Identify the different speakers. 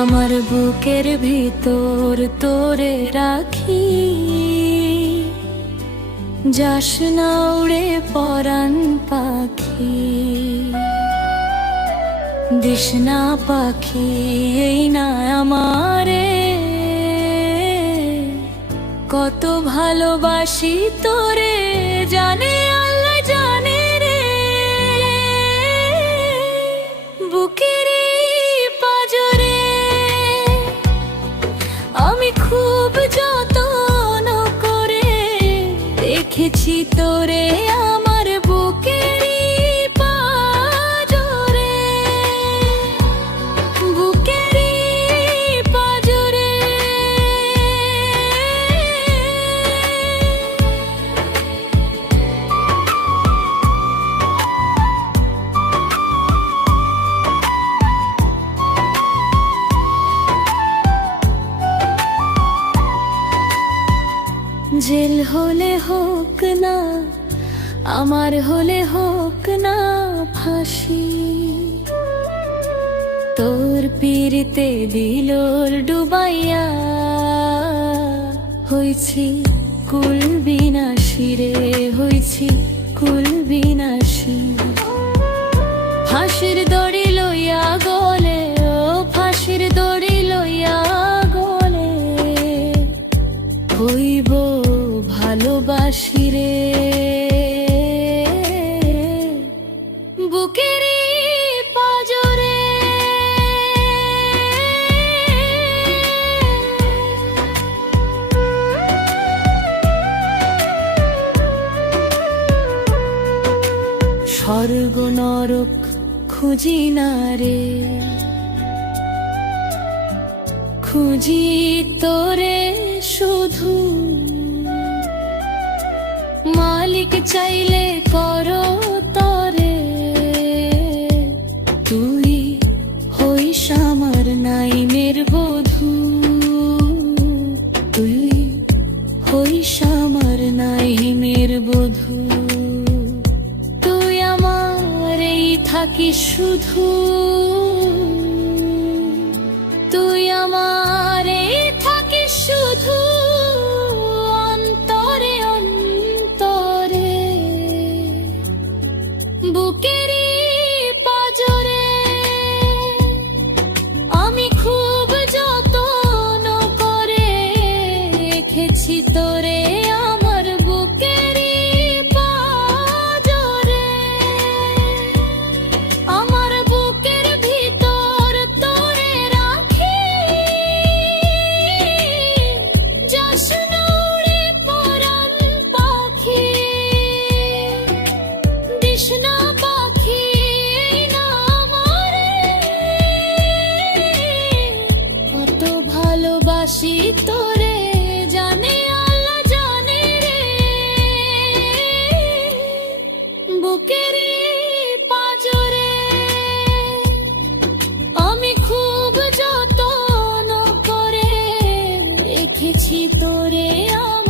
Speaker 1: আমার বুকের ভিতর তোরে রাখি। যাস না উড়ে পরাণ পাখি। দিস না পাখি, এই না আমারে। কত ভালোবাসি তোরে জানে তোরে আমার বুকের জেল হলে হোক না, আমার হলে হোক না ফাঁসি। তোর পীড়িতে দিলোর ডুবাইয়া হইছি কুল বিনাশী রে, হইছি কুল বিনাশী। ফাঁসির দড়ি লইয়া গলে, ও ফাঁসির দড়ি লইয়া গলে, হইব ভালোবাসি রে। বুকের স্বর্গ নরক খুঁজি না রে। খুঁজি তোরে শুধু। মালিক চাইলে করো তরে। তুই হইস আমার নাইমের বধু। তুই হইস আমার নাইমের বধু। তুই আমার এই থাকিস শুধু। রেখেছি তোরে আমার বুকের পাজরে। আমার বুকের ভিতর তোরে রাখি। যাস উড়ে পরাণ পাখি। না পাখি না কত ভালোবাসি তোরে। বুকের পাজরে। আমি খুব যত্ন করে রেখেছি তোরে আমার